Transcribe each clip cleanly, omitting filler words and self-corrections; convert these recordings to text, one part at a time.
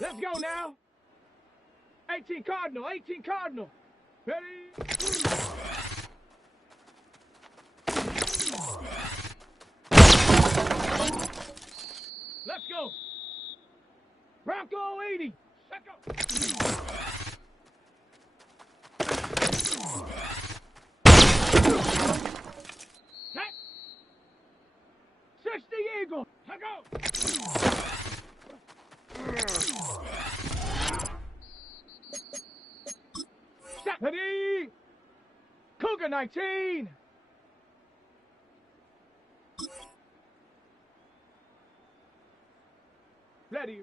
Let's go now. 18 Cardinal, 18 Cardinal. Ready? Let's go. Bronco 80. Second. Set. 60 Eagle. Let go. Set. Ready. Cougar 19. Ready.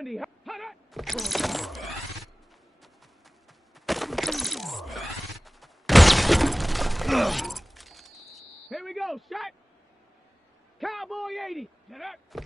70. Hut it. Here we go. Shot. Cowboy 80. Get up.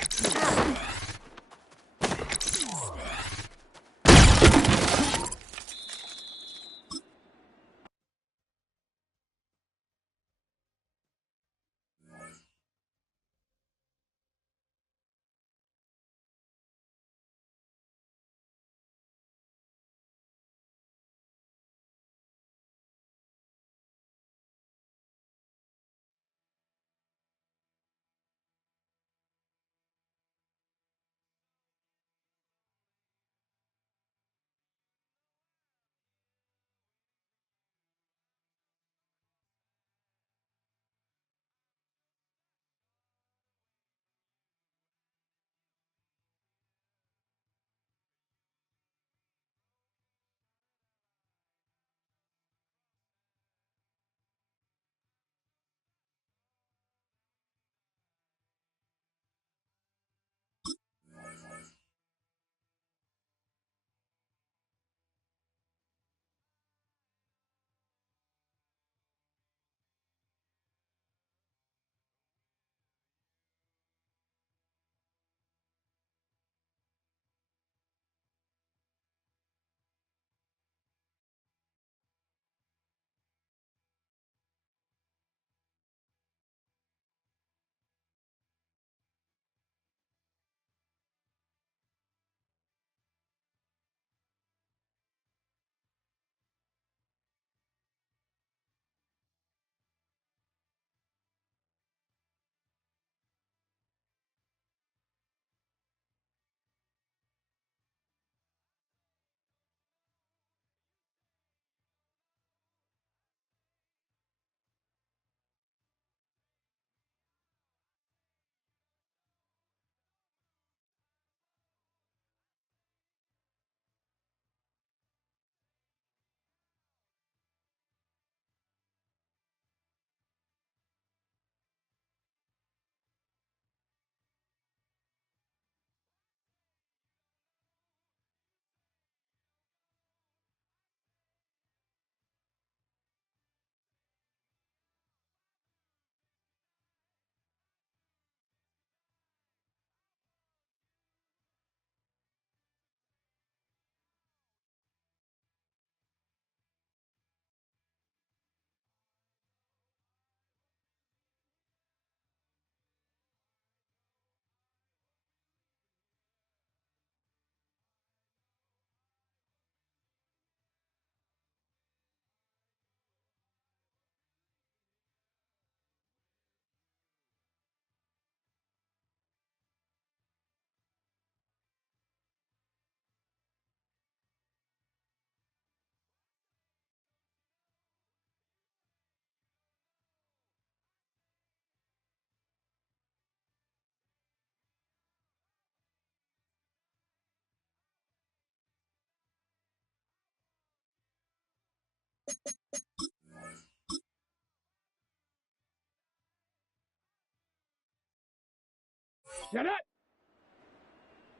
Shut up.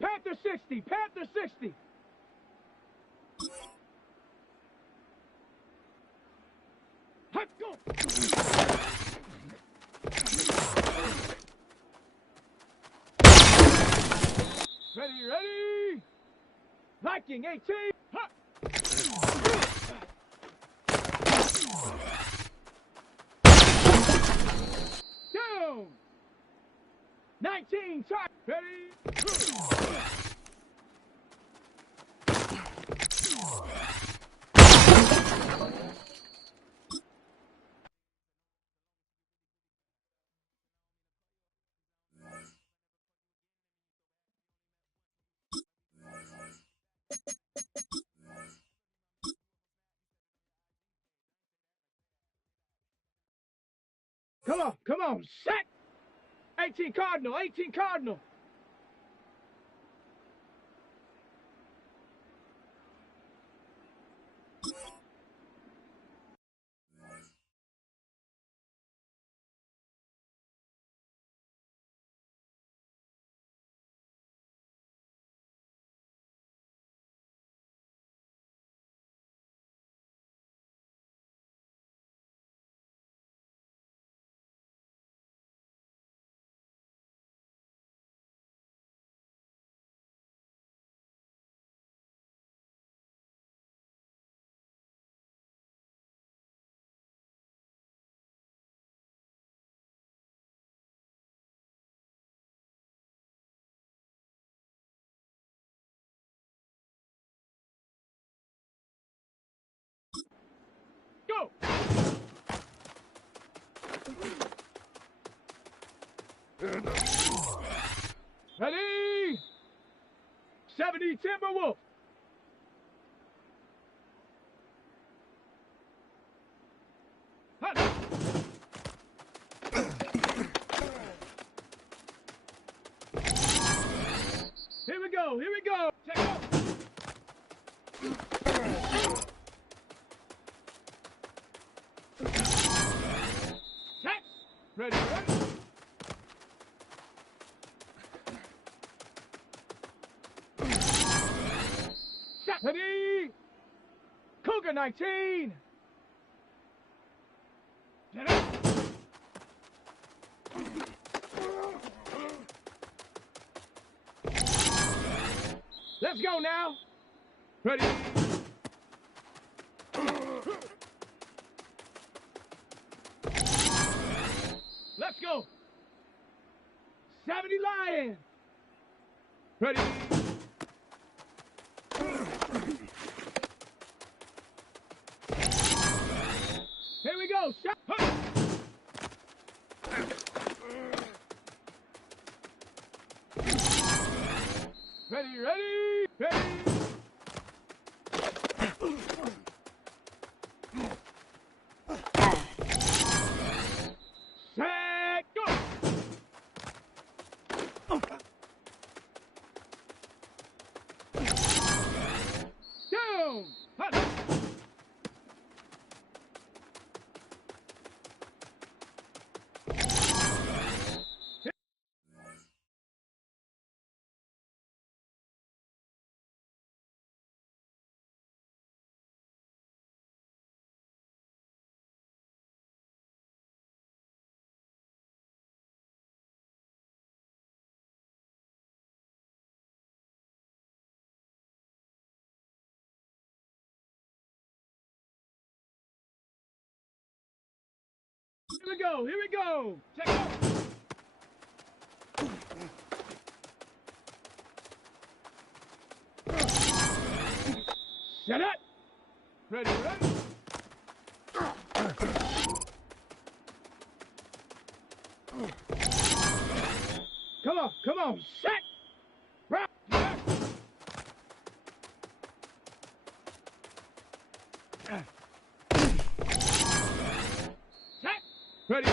Panther 60. Panther 60. Hut go. Ready. Viking 18. Hut. Down. 19. Time. Ready. Come on. Set. 18 Cardinal. 18 Cardinal. go. Ready? 70 Timberwolf. Here we go, here we go. Check out. Check. Ready, ready. Check. Ready. Cougar 19. Get up. Let's go now. Ready. Let's go. 70 Lions. Ready. Here we go. Shot. Ready, ready, ready. Set, go. Down. Hut. Here we go, here we go. Check out. Set it. Ready, ready. Come on, set. Rock. Set. Ready.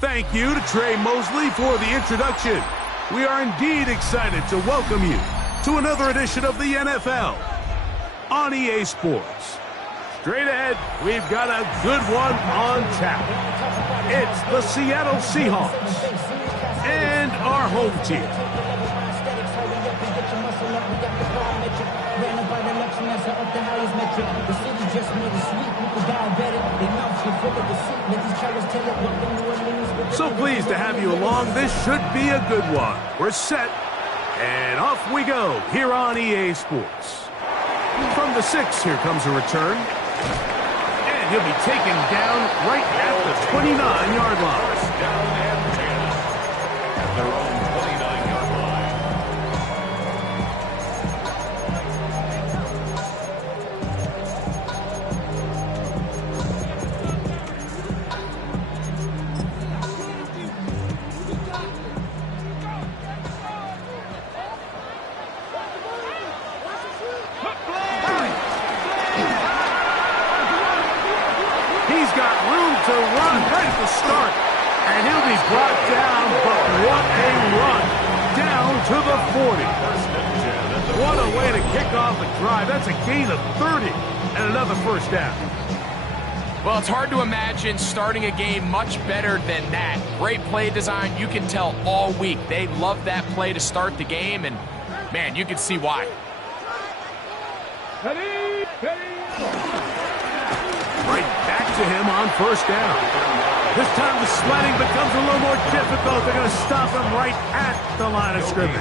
Thank you to Trey Mosley for the introduction. We are indeed excited to welcome you to another edition of the NFL on EA Sports. Straight ahead, we've got a good one on tap. It's the Seattle Seahawks and our home team. So pleased to have you along. This should be a good one. We're set, and off we go here on EA Sports. From the 6, here comes a return. And he'll be taken down right at the 29-yard line. First down and 10 at their own 29-yard line. He's got room to run right at the start, and he'll be brought down, but what a run down to the 40. What a way to kick off a drive. That's a gain of 30 and another first down. Well, it's hard to imagine starting a game much better than that. Great play design. You can tell all week they love that play to start the game, and, man, you can see why. Right back to him on first down. This time the sledding becomes a little more difficult. They're going to stop him right at the line of scrimmage.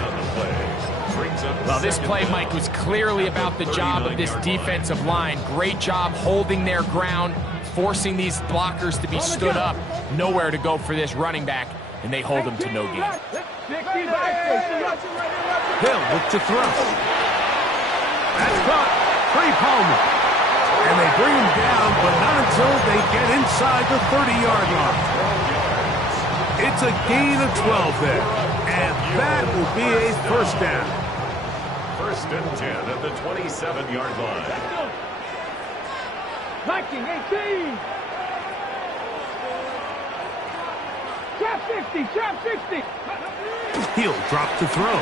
Well, this play, Mike, was clearly about the job of this defensive line. Great job holding their ground, forcing these blockers to be stood up. Nowhere to go for this running back, and they hold him to no gain. Hill look to throw. That's caught. Free Palmer. And they bring him down, but not until they get inside the 30-yard line. It's a gain of 12 there, and that will be a first down. First and 10 at the 27-yard line. Liking 18. Trap 60, trap 60. He'll drop to throw.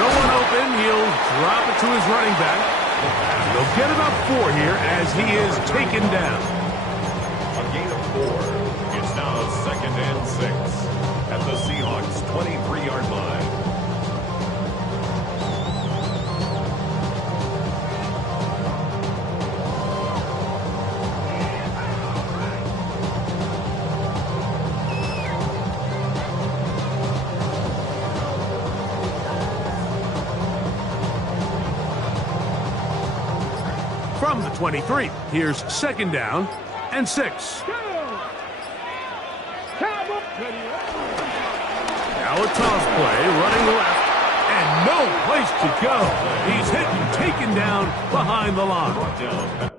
No one open. He'll drop it to his running back. He'll get about 4 here as he is taken down. A gain of 4. It's now second and 6 at the Seahawks' 23-yard line. From the 23, here's second down and 6. Now a toss play, running left, and no place to go. He's hit and taken down behind the line.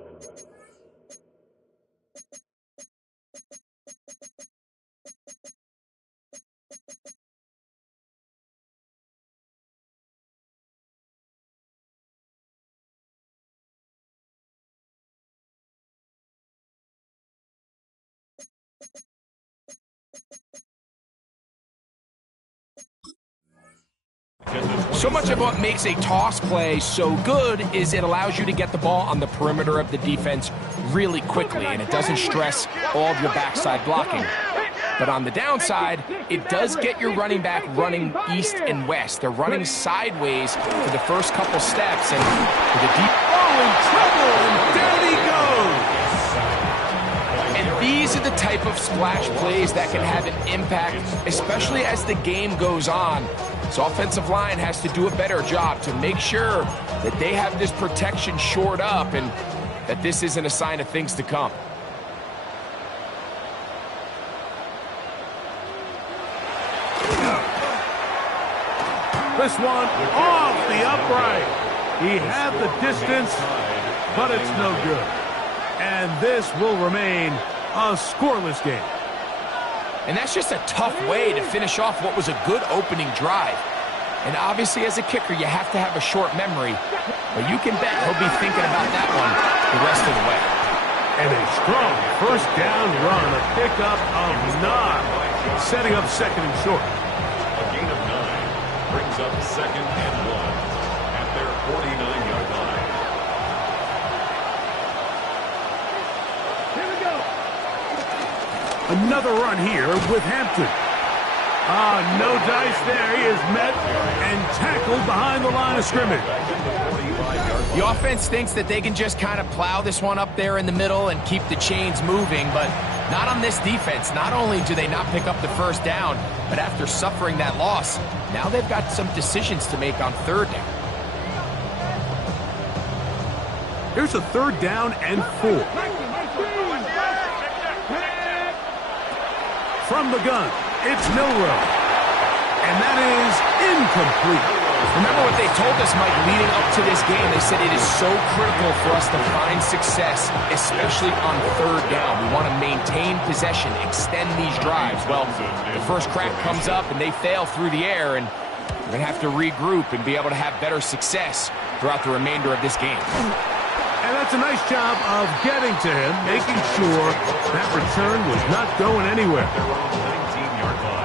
So much of what makes a toss play so good is it allows you to get the ball on the perimeter of the defense really quickly, and it doesn't stress all of your backside blocking. But on the downside, it does get your running back running east and west. They're running sideways for the first couple steps, and with a deep... in trouble, and down he goes. And these are the type of splash plays that can have an impact, especially as the game goes on. So offensive line has to do a better job to make sure that they have this protection shored up and that this isn't a sign of things to come. This one off the upright. He had the distance, but it's no good. And this will remain a scoreless game. And that's just a tough way to finish off what was a good opening drive. And obviously, as a kicker, you have to have a short memory. But you can bet he'll be thinking about that one the rest of the way. And a strong first down run, a pickup of 9, setting up second and short. A gain of 9 brings up second and 1 at their 49-yard line. Here we go. Another run here with Hampton. No dice there. He is met and tackled behind the line of scrimmage. The offense thinks that they can just kind of plow this one up there in the middle and keep the chains moving, but not on this defense. Not only do they not pick up the first down, but after suffering that loss, now they've got some decisions to make on third down. Here's a third down and 4. From the gun, it's Milroe. And that is incomplete. Remember what they told us, Mike, leading up to this game. They said it is so critical for us to find success, especially on third down. We want to maintain possession, extend these drives. Well, the first crack comes up and they fail through the air, and we're going to have to regroup and be able to have better success throughout the remainder of this game. And that's a nice job of getting to him, making sure that return was not going anywhere. Their own 19-yard line.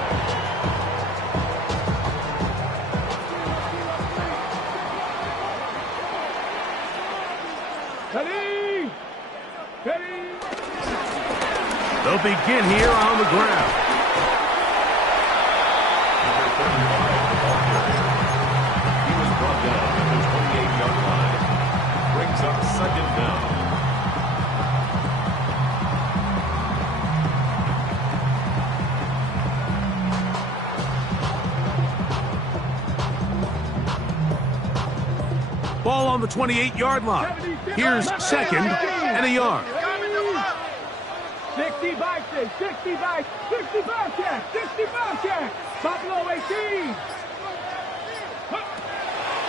Ready! Ready! They'll begin here on the ground. Number 35, the ball carrier. He was brought down at the 28-yard line. Brings up second down. Ball on the 28-yard line. Here's second and a yard. 60 Bison, 60 Bison, 60 Bobcat, 60 Bobcat, Buffalo 18.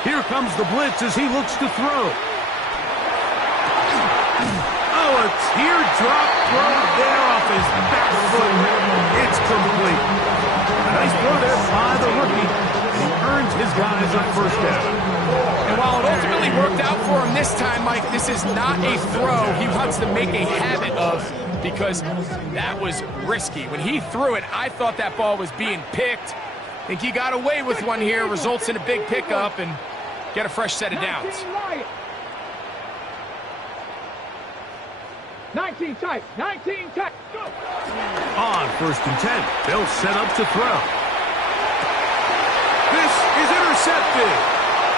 Here comes the blitz as he looks to throw. Oh, a teardrop throw there off his back foot. It's complete. A nice throw there by the rookie. And he earns his guys a first down. And while it ultimately worked out for him this time, Mike, this is not a throw he wants to make a habit of, because that was risky. When he threw it, I thought that ball was being picked. I think he got away with one here, results in a big pickup, and get a fresh set of downs. 19 tight, 19 tight. Go. On first and 10, they'll set up to throw. This is intercepted.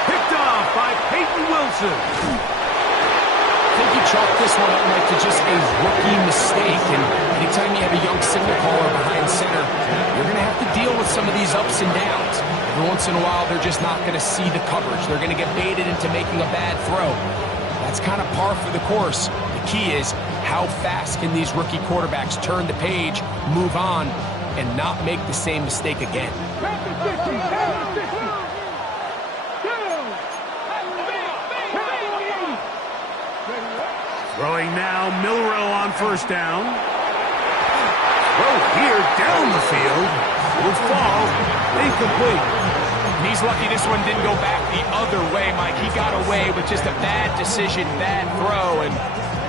Picked off by Peyton Wilson. I think you chalk this one up, Mike, to just a rookie mistake. And anytime you have a young signal caller behind center, you're going to have to deal with some of these ups and downs. Every once in a while, they're just not going to see the coverage. They're going to get baited into making a bad throw. That's kind of par for the course. The key is how fast can these rookie quarterbacks turn the page, move on, and not make the same mistake again. Throwing now, Milroe on first down. Throw here down the field. Will fall incomplete. And he's lucky this one didn't go back the other way, Mike. He got away with just a bad decision, bad throw, and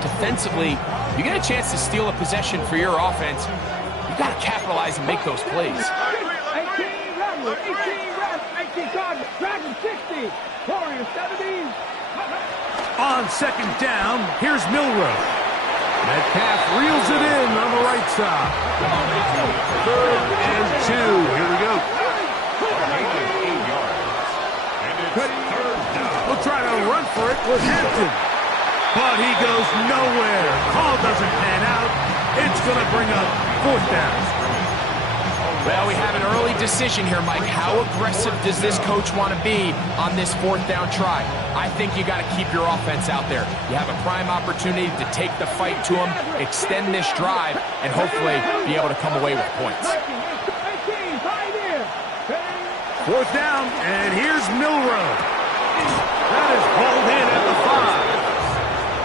defensively, you get a chance to steal a possession for your offense. You got to capitalize and make those plays. 18 Rattler, 18 Cardinal, Dragon 60, Warrior 70. On second down, here's Milroe. Metcalf reels it in on the right side. 3rd and 2. Here we go. And it's third down. We'll try to run for it with Hampton. but he goes nowhere. Call doesn't pan out. It's going to bring up 4th down. Well, we have an early decision here, Mike. How aggressive does this coach want to be on this 4th down try? I think you got to keep your offense out there. You have a prime opportunity to take the fight to them, extend this drive, and hopefully be able to come away with points. 4th down, and here's Milrow. That is hauled in at the 5.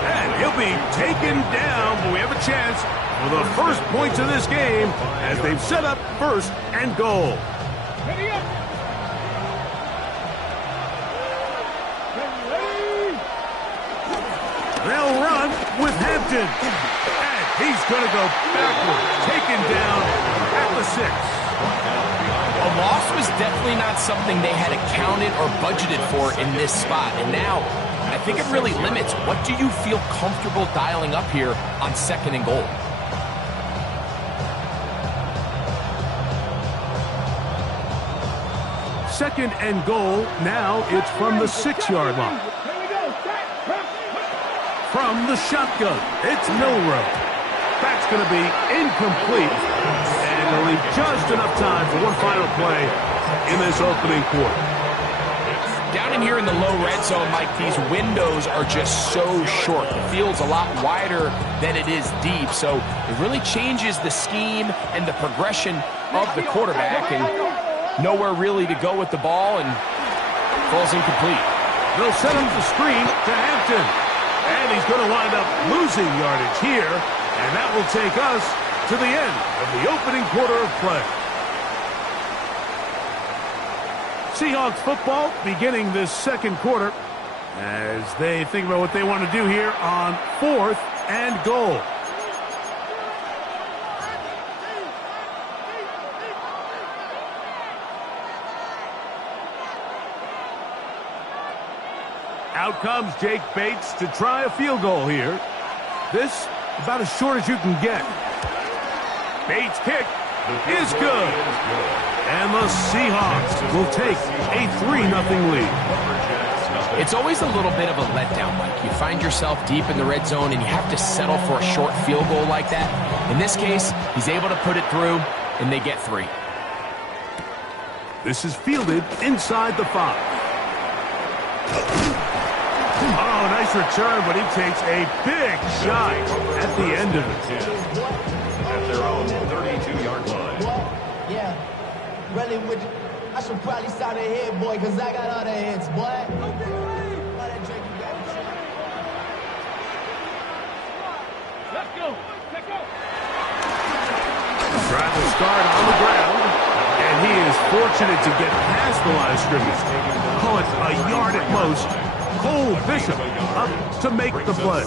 And he'll be taken down, but we have a chance for the first points of this game as they've set up 1st and goal. They'll run with Hampton. And he's going to go backwards, taken down at the 6. A loss was definitely not something they had accounted or budgeted for in this spot. And now, I think it really limits. What do you feel comfortable dialing up here on 2nd and goal? Second and goal. Now it's from the 6-yard line. From the shotgun, it's Milrow. That's going to be incomplete. And they'll leave just enough time for one final play in this opening quarter. Down in here in the low red zone, Mike, these windows are just so short. The field's a lot wider than it is deep, so it really changes the scheme and the progression of the quarterback, and nowhere really to go with the ball, and falls incomplete. They'll set him to screen to Hampton, and he's going to wind up losing yardage here, and that will take us to the end of the opening quarter of play. Seahawks football beginning this 2nd quarter as they think about what they want to do here on 4th and goal. Out comes Jake Bates to try a field goal here. This about as short as you can get. Bates' kick is good. And the Seahawks will take a 3-0 lead. It's always a little bit of a letdown, Mike. You find yourself deep in the red zone and you have to settle for a short field goal like that. In this case, he's able to put it through, and they get 3. This is fielded inside the 5. Oh, nice return, but he takes a big shot at the end of it. At their own 32-yard line. Yeah, really would you? I should probably start a head, boy, because I got other heads, boy. Let's go. Let's go. Drive will start on the ground, and he is fortunate to get past the line of scrimmage. Call it a yard at most. Cole Bishop up to make the play.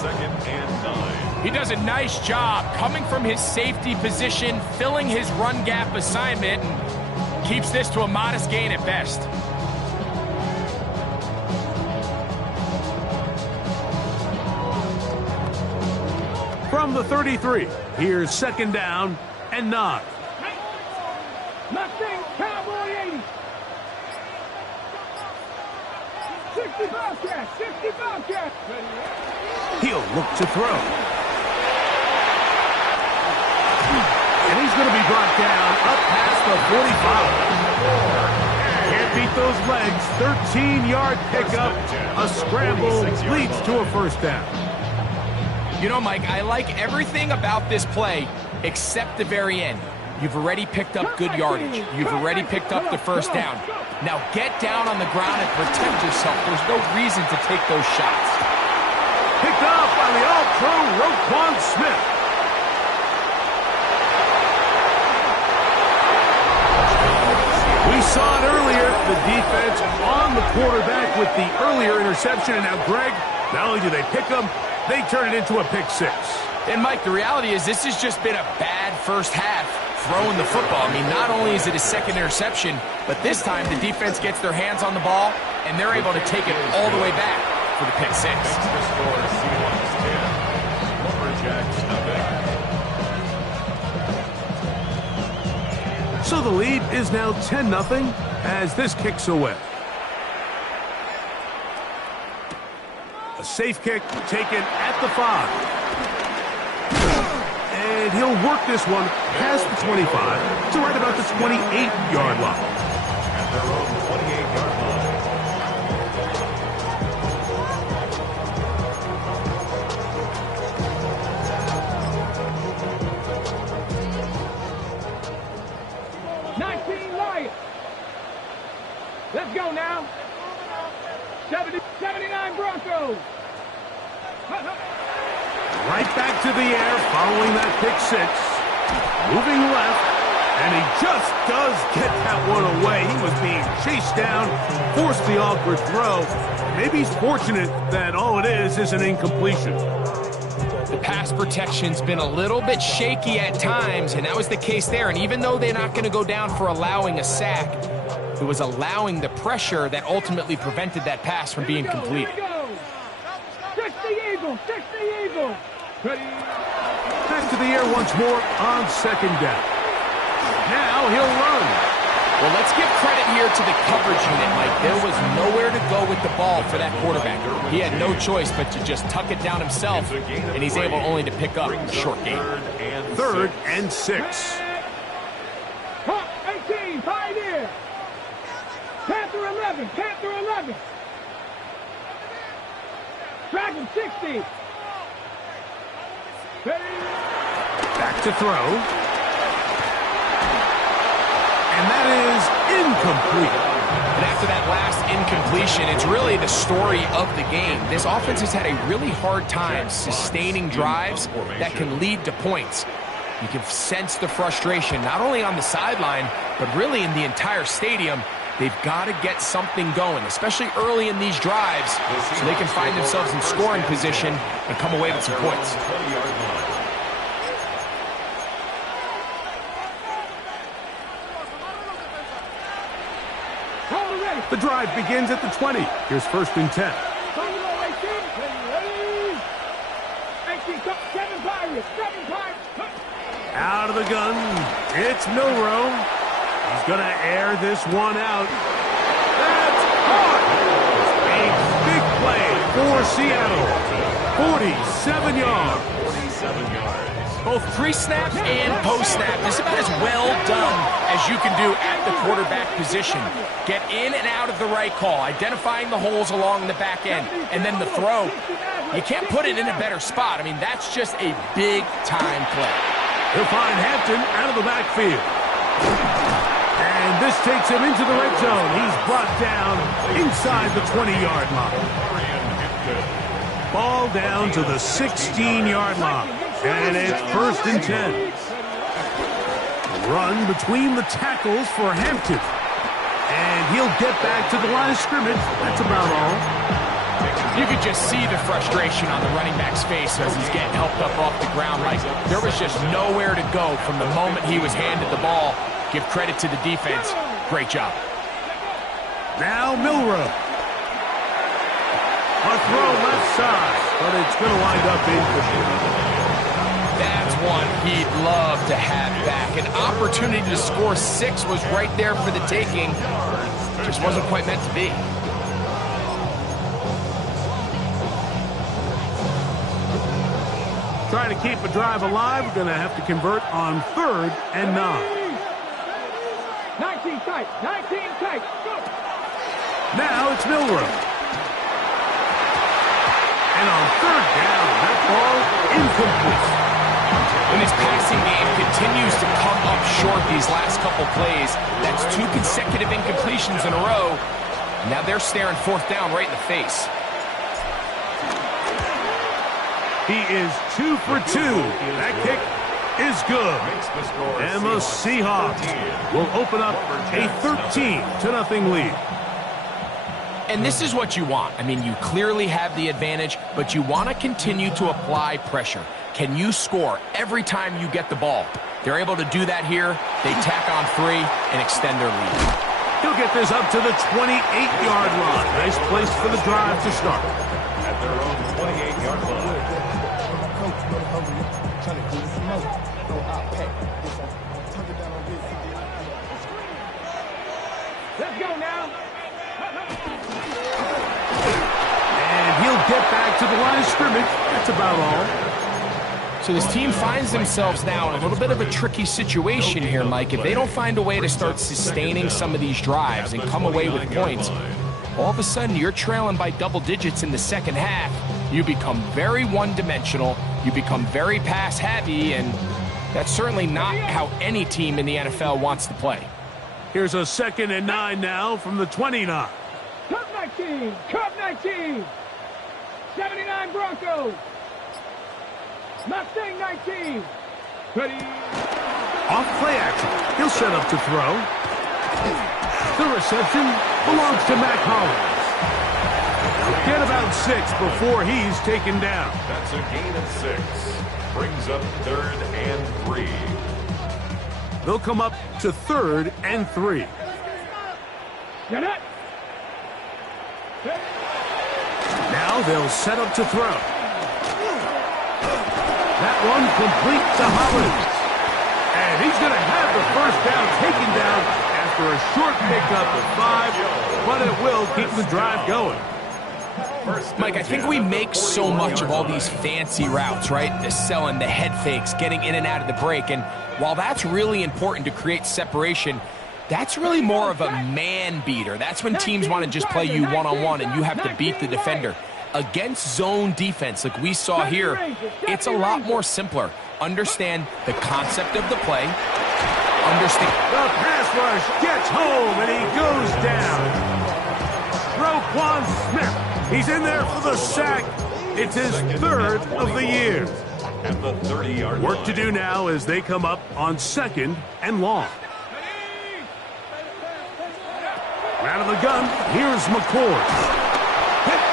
He does a nice job coming from his safety position, filling his run gap assignment, and keeps this to a modest gain at best. From the 33, here's 2nd down and 9. Nothing, Cowboy 80. 60 Bobcat, 60 Bobcat. He'll look to throw. And he's going to be brought down up past the 45. Can't beat those legs. 13-yard pickup. A scramble leads to a 1st down. You know, Mike, I like everything about this play except the very end. You've already picked up good yardage. You've already picked up the 1st down. Now get down on the ground and protect yourself. There's no reason to take those shots. Picked up by the All-Pro Roquan Smith. We saw it earlier, the defense on the quarterback with the earlier interception. And now, Greg, not only do they pick him, they turn it into a pick 6. And, Mike, the reality is this has just been a bad first half throwing the football. I mean, not only is it his 2nd interception, but this time the defense gets their hands on the ball, and they're able to take it all the way back for the pick 6. So the lead is now 10-0 as this kicks away. A safe kick taken at the 5. And he'll work this one past the 25 to right about the 28-yard line. At their own 28-yard line. Let's go now. 79 Broncos. Right back to the air following that pick 6. Moving left. And he just does get that one away. He was being chased down, forced the awkward throw. Maybe he's fortunate that all it is an incompletion. The pass protection's been a little bit shaky at times, and that was the case there. And even though they're not going to go down for allowing a sack, it was allowing the pressure that ultimately prevented that pass from being completed. 60 Eagles, 60 Eagles. Back to the air once more on second down. Now he'll run. Well, let's give credit here to the coverage unit, Mike. There was nowhere to go with the ball for that quarterback. He had no choice but to just tuck it down himself, and he's able only to pick up a short gain. 3rd and 6. 18, Pioneer. Panther 11, Panther 11. Dragon 60. Back to throw. And that is incomplete. And after that last incompletion, it's really the story of the game. This offense has had a really hard time sustaining drives that can lead to points. You can sense the frustration, not only on the sideline, but really in the entire stadium. They've got to get something going, especially early in these drives, so they can find themselves in scoring position and come away with some points. The drive begins at the 20. Here's 1st and 10. Out of the gun. It's Milrow. He's going to air this one out. That's caught. A big play for Seattle. 47 yards. 47 yards. Both pre-snap and post-snap, this is about as well done as you can do at the quarterback position. Get in and out of the right call, identifying the holes along the back end, and then the throw. You can't put it in a better spot. I mean, that's just a big-time play. He'll find Hampton out of the backfield. And this takes him into the red zone. He's brought down inside the 20-yard line. Ball down to the 16-yard line. And it's 1st and 10. Run between the tackles for Hampton. And he'll get back to the line of scrimmage. That's about all. You could just see the frustration on the running back's face as he's getting helped up off the ground. Like, there was just nowhere to go from the moment he was handed the ball. Give credit to the defense. Great job. Now Milrow. A throw left side, but it's going to wind up incomplete. That's one he'd love to have back. An opportunity to score 6 was right there for the taking. Just wasn't quite meant to be. Trying to keep a drive alive, we're going to have to convert on 3rd and 9. 19 tight, 19 tight, go! Now it's Milrow. And on 3rd down, that ball incomplete. When his passing game continues to come up short these last couple plays, that's 2 consecutive incompletions in a row. Now they're staring 4th down right in the face. He is 2 for 2. That kick is good. And the Seahawks will open up a 13-0 lead. And this is what you want. I mean, you clearly have the advantage, but you want to continue to apply pressure. Can you score every time you get the ball? They're able to do that here. They tack on 3 and extend their lead. He'll get this up to the 28-yard line. Nice place for the drive to start. At their own 28-yard line. Let's go now. And And he'll get back to the line of scrimmage. That's about all. So this team finds themselves now in a little bit of a tricky situation here, Mike. If they don't find a way to start sustaining some of these drives and come away with points, all of a sudden you're trailing by double digits in the second half. You become very one-dimensional. You become very pass-heavy, and that's certainly not how any team in the NFL wants to play. Here's a 2nd and 9 now from the 29. Cup 19, Cup 19. 79 Broncos. Mustang 19. Ready. Off play action. He'll set up to throw. The reception belongs to Mac Hollins. Get about 6 before he's taken down. That's a gain of 6. Brings up 3rd and 3. They'll come up to 3rd and 3. Get it. Now they'll set up to throw. That one complete to Hollins. And he's going to have the first down taken down after a short pickup of 5, but it will keep the drive going. Mike, I think we make so much of all these fancy routes, right? The selling, the head fakes, getting in and out of the break. And while that's really important to create separation, that's really more of a man beater. That's when teams want to just play you one-on-one and you have to beat the defender. Against zone defense like we saw here, it's a lot more simpler. Understand the concept of the play. Understand. The pass rush gets home and he goes down. Roquan Smith. He's in there for the sack. It's his 3rd of the year. At the 30-yard Work to do now as they come up on 2nd and long. Out of the gun, here's McCord.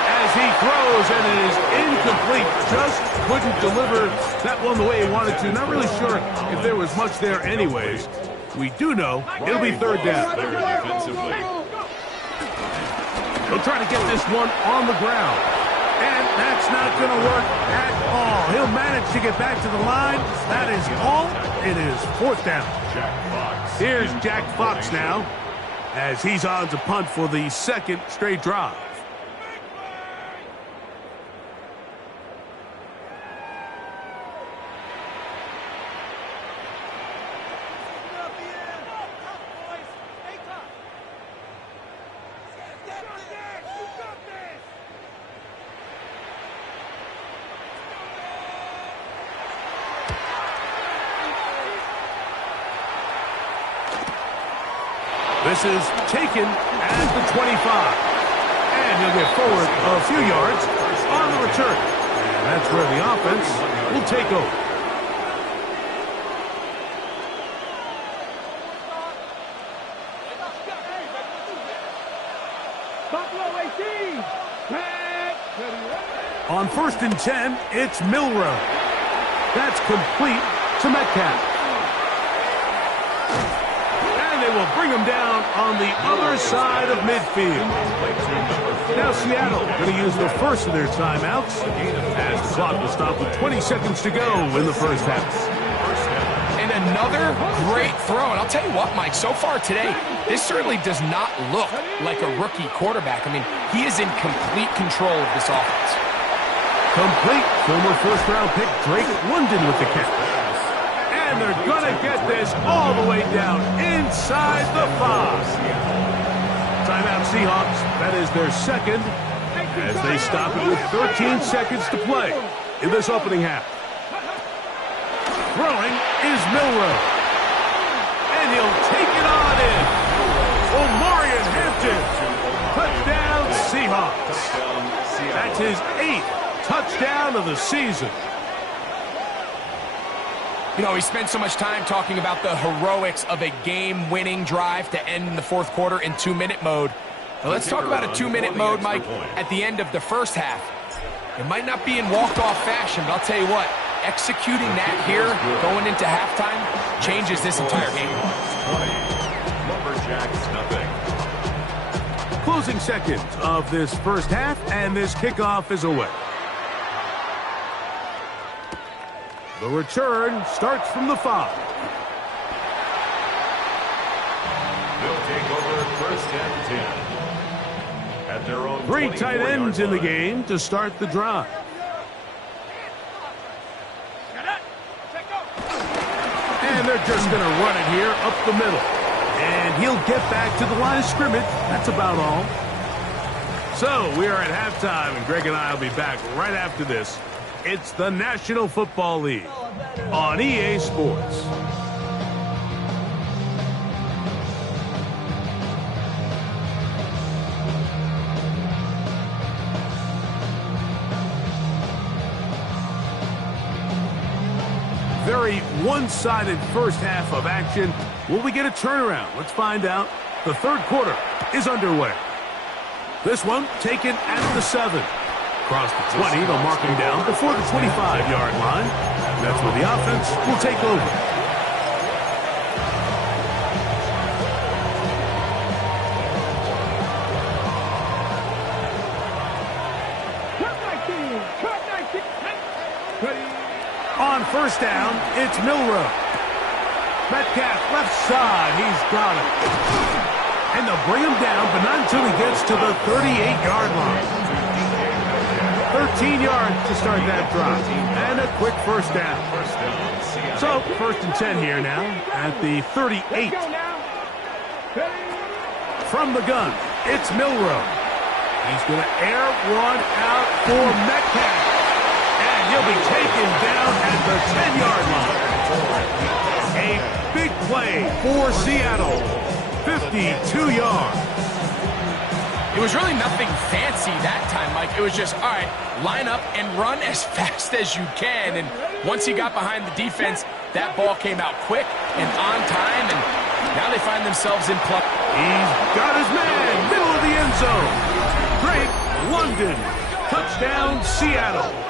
As he throws, and it is incomplete. Just couldn't deliver that one the way he wanted to. Not really sure if there was much there anyways. We do know it'll be 3rd down. He'll try to get this one on the ground. And that's not going to work at all. He'll manage to get back to the line. That is all. It is 4th down. Here's Jack Fox now, as he's on to punt for the 2nd straight drive. This is taken at the 25. And he'll get forward a few yards on the return. And that's where the offense will take over. Buffalo 18. On 1st and 10, it's Milrow. That's complete to Metcalf. They will bring him down on the other side of midfield. Now Seattle going to use the first of their timeouts as the clock will stop with 20 seconds to go in the first half. And another great throw. And I'll tell you what, Mike, so far today, this certainly does not look like a rookie quarterback. I mean, he is in complete control of this offense. Complete. Former first-round pick Drake London with the catch. And they're going to get this all the way down inside the 5. Timeout Seahawks. That is their 2nd as they stop it with 13 seconds to play in this opening half. Throwing is Milrow. And he'll take it on in. Omarion Hampton. Touchdown Seahawks. That's his 8th touchdown of the season. You know, we spent so much time talking about the heroics of a game-winning drive to end in the 4th quarter in 2-minute mode. Now let's talk about a 2-minute mode, Mike, at the end of the first half. It might not be in walk-off fashion, but I'll tell you what, executing that here, going into halftime, changes this entire game. Closing seconds of this first half, and this kickoff is away. The return starts from the 5. They'll take over 1st and 10 at their own 3 tight 24-yard ends in the line. game to start the drive. And they're just going to run it here up the middle. And he'll get back to the line of scrimmage. That's about all. So we are at halftime, and Greg and I will be back right after this. It's the National Football League on EA Sports. Very one-sided first half of action. Will we get a turnaround? Let's find out. The third quarter is underway. This one taken at the 7. Across the 20, they'll mark him down before the 25-yard line. That's where the offense will take over. On first down, it's Milrow. Metcalf left side, he's got it. And they'll bring him down, but not until he gets to the 38-yard line. 13 yards to start that drive. And a quick first down. So, first and 10 here now at the 38. From the gun, it's Milrow. He's going to air one out for Metcalf. And he'll be taken down at the 10-yard line. A big play for Seattle. 52 yards. It was really nothing fancy that time, Mike. It was just, all right, line up and run as fast as you can. And once he got behind the defense, that ball came out quick and on time, and now they find themselves in play. He's got his man, middle of the end zone. Drake London, touchdown Seattle.